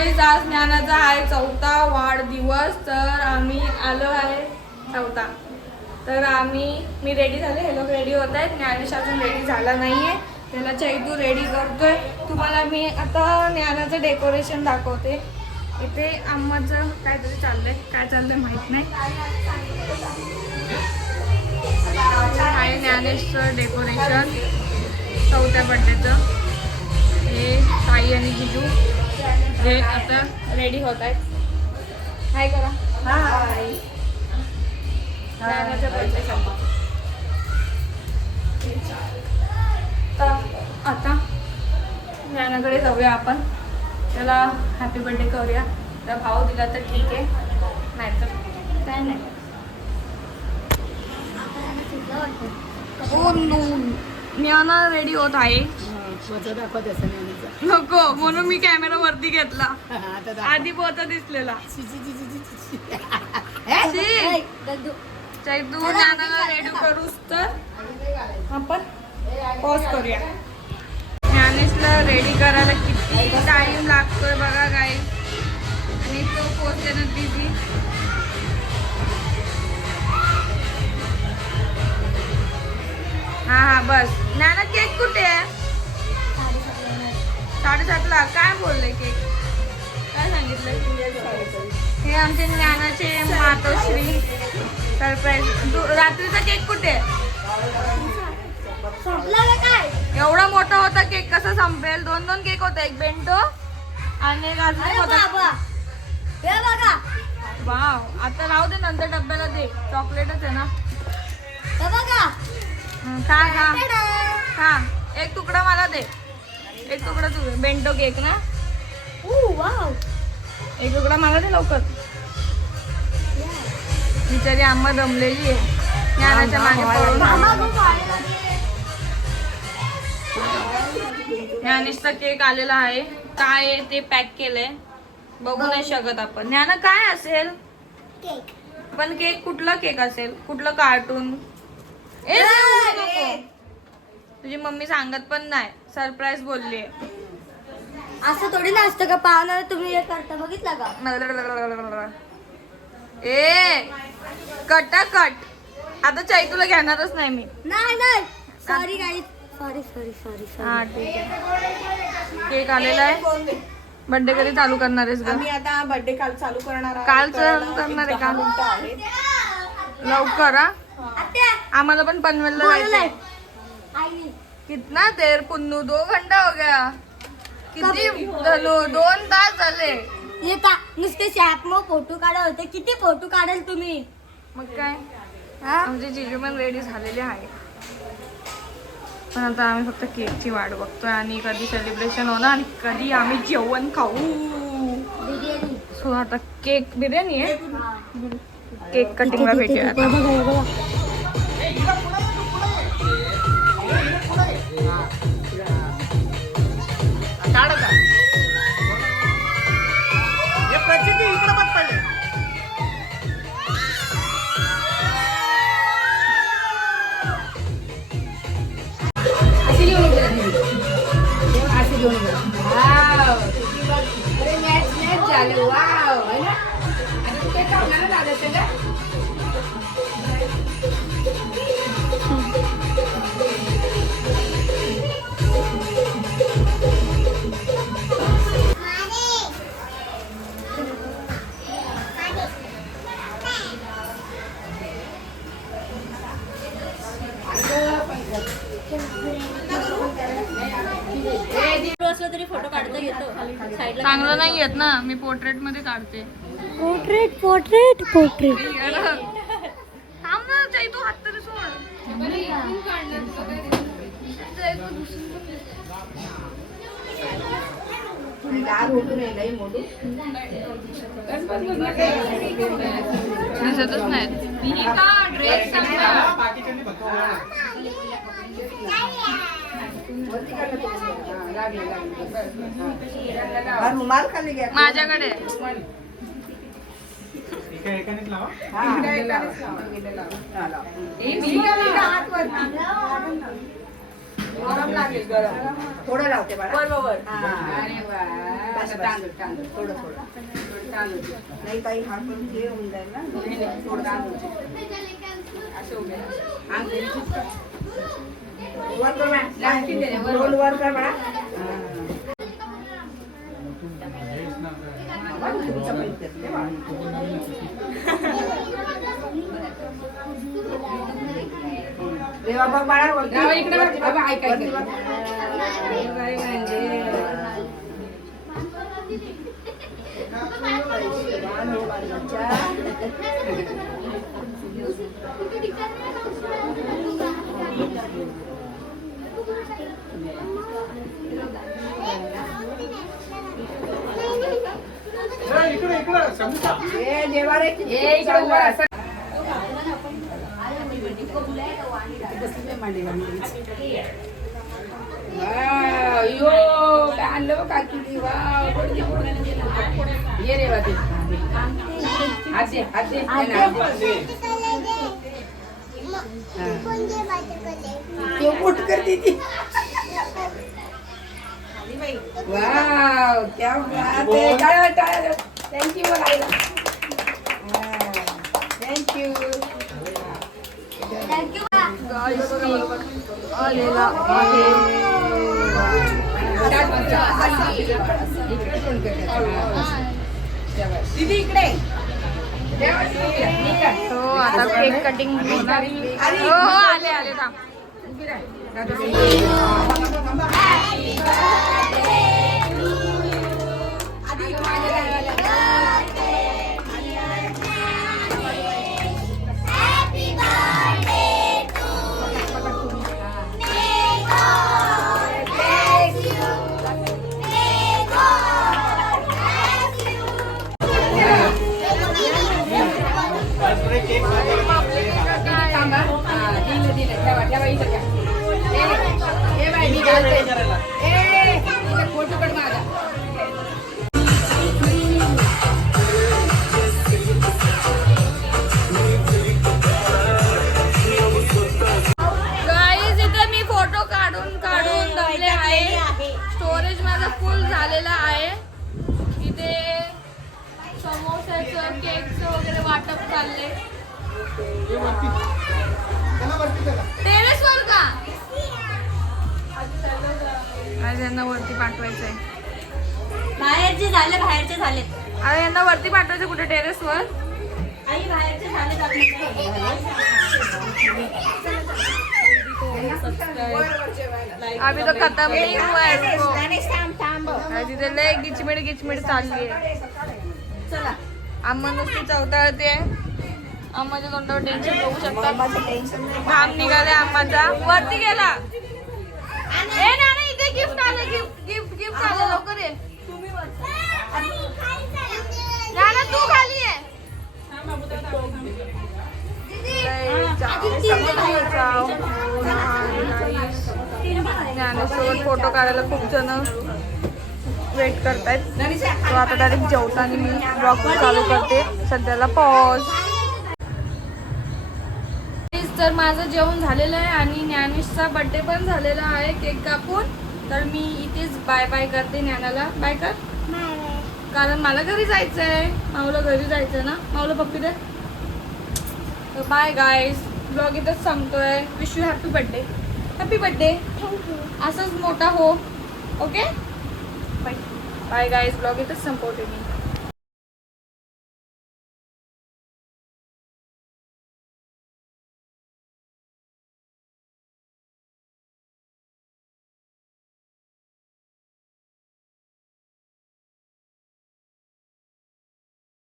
गाईस आज ज्ञानाचा आहे 4था वाढदिवस. तर आम्ही आलो आहे 4था. तर मी रेडी झाले. हे लोक रेडी होत आहेत. ज्ञानेश अजून रेडी झाला नाहीये. त्याला चैतू रेडी करतोय. तुम्हाला मी आता ज्ञानाचं डेकोरेशन दाखवते. इथे आम्हाचं काहीतरी चाललंय. काय चाललंय माहित नाही. आहे ज्ञानेशचं डेकोरेशन 4थ्या बर्थडेचं. हे साई आणि जिजू हे आता रेडी होत आहेत. हाय करा. हाय. ज्ञानाच्या बर्थडेसाठी. आता ज्ञानाकडे जाऊया आपण. त्याला हॅपी बर्थडे करूया. तर भाव दिला तर ठीक आहे, नाहीतर काय नाही. ओ नो, ज्ञाना रेडी होत आहे. नको म्हणून मी कॅमेरा वरती घेतला. आधी पोहता दिसलेला. चैतू ज्ञानाला रेडी करूस तर आपण पॉज करूया. ज्ञानेशला रेडी करायला किती टाइम लागतोय बघा गाई. आणि तो पोचते ना दीदी. हा बस. ज्ञाना केक कुठे आहे? 7:30ला. काय बोलले केक? काय सांगितलं? हे आमचे ज्ञानाचे मातोश्री सरप्राईज. रात्रीचा केक कुठे? एवढा मोठा होता केक, कसा संपेल? 2 केक होता. एक बेंटो आणि एक अजून होता. वाव. आता राहू दे, नंतर डब्याला दे. चॉकलेटच आहे ना. खा. एक तुकडा मला दे. एक तुकडा तू. बेंटो केक ना. एक तुकडा मला दे लवकर. बिचारी आम्हा दमलेली आहे. ज्ञानाच्या मागे पळून. ज्ञानेशचा केक आलेला आहे. काय आहे ते पॅक केलंय. बघू नाही शकत आपण. ज्ञाना काय असेल? केक. पण केक कुठला केक असेल? कुठलं कार्टून? तुझी मम्मी सांगत पण नाही. सरप्राईज बोलली. असं थोडी ना असतं का? पाहणार तुम्ही हे करता बघितलं का? कट. आता चैतूला घेणारच नाही मी. नाही सॉरी गाईस. सॉरी. हा ठीक आहे. केक आलेला आहे. बर्थडे कधी चालू करणार आहेस ग? आम्ही आता बर्थडे काल चालू करणार आहोत. काल चालू करणार आहे का? लवकर. आम्हाला पण पनवेलला जायचंय. कितना देर पुन्नू? 2 घंटा हो गया. किती 2 तास झाले. हे का नुसते शॅप मग फोटो काढा होते. किती फोटो काढाल तुम्ही? मग काय. आमचे जिजू पण रेडी झालेले आहे. पण आता आम्ही फक्त केकची वाट बघतोय आणि कधी सेलिब्रेशन होणार आणि कधी आम्ही जेवण खाऊ. बिर्याणी. सो आता केक बिर्याणी आहे. केक कटिंगला भेटूया आता. चांगलं नाही येत ना. मी पोर्ट्रेट मध्ये काढते. पोर्ट्रेट. थांब ना चैतू, हात तरी सोड. दिसतच नाही. ही का ड्रेस माझ्याकडे. गरम लागेल गरम. थोडं लावते बाळा. बरोबर. अरे वा. तांदूळ तांदूळ थोडं थोडं तांदूळ. नाही ताई हा पण हे होऊन जाईल ना. नाही, थोडं तांदूळ. असं उभे राहा. अंग घरी चिपका. वर कर बाळा. रोल वर कर बाळा. तुमच्या पैसे असते बाळा. देवा बघ बाळा वरती. इकडे बघ, बाबा ऐक ऐक. वरती बघ. ए देवा रे. ए, इकडे उभा राहा. सर. वाव, यो, काय आणलं बघ काकीने. वाव, पडते, पडते. ये रे बाबा. हात दे, हात दे. त्यांना हात दे. तो मोठ करते ती. वाव, क्या बात है. टाळ्या, टाळ्या. थँक्यू बघायला. थँक्यू. थँक्यू आलेला आहे. इकडे कोण करते? दीदी इकडे. हो आता केक कटिंग होणार. हो हो आले आले थांब. गाईज इथे मी फोटो काढून काढून दमले आहे. स्टोरेज माझा फुल झालेला आहे. इथे समोस्याचं केकचं वगैरे वाटप चालले. टेरेसवर का आज यांना वरती पाठवायचं आहे. बाहेरचे झाले बाहेरचे झाले अरे यांना वरती पाठवायचं कुठे टेरेसवर. आई बाहेरचे झाले अभी तो खत्म नहीं हुआ है रुको. काय तिथे लय गिचमिड गिचमिड चालली आहे. चला आम्हा नुसती चवताळते. आम्हाच्या तोंडावर टेन्शन बघू शकता. घाम निघाले आम्हाचा. वरती गेला. ए नाना इथे गिफ्ट आले. गिफ्ट गिफ्ट गिफ्ट आले. लवकर ये. नाना तू खाली आहे. ज्ञानेश्वर फोटो काढायला खूप जण वेट करतायत. तो आता डायरेक्ट जेवताना मी ब्लॉग चालू करते. सध्याला पॉज. तर माझं जेवण झालेलं आहे आणि ज्ञानेशचा बर्थडे पण झालेला आहे केक कापून. तर मी इथेच बाय बाय करते. ज्ञानाला बाय कर. कारण मला घरी जायचं आहे. माऊला घरी जायचं आहे ना. माऊला पप्पी दे. तर बाय गाईज. ब्लॉग इथंच संपतोय. Wish you happy birthday. Happy birthday. असंच मोठा हो. Okay bye guys. ब्लॉग इथंच संपवते मी.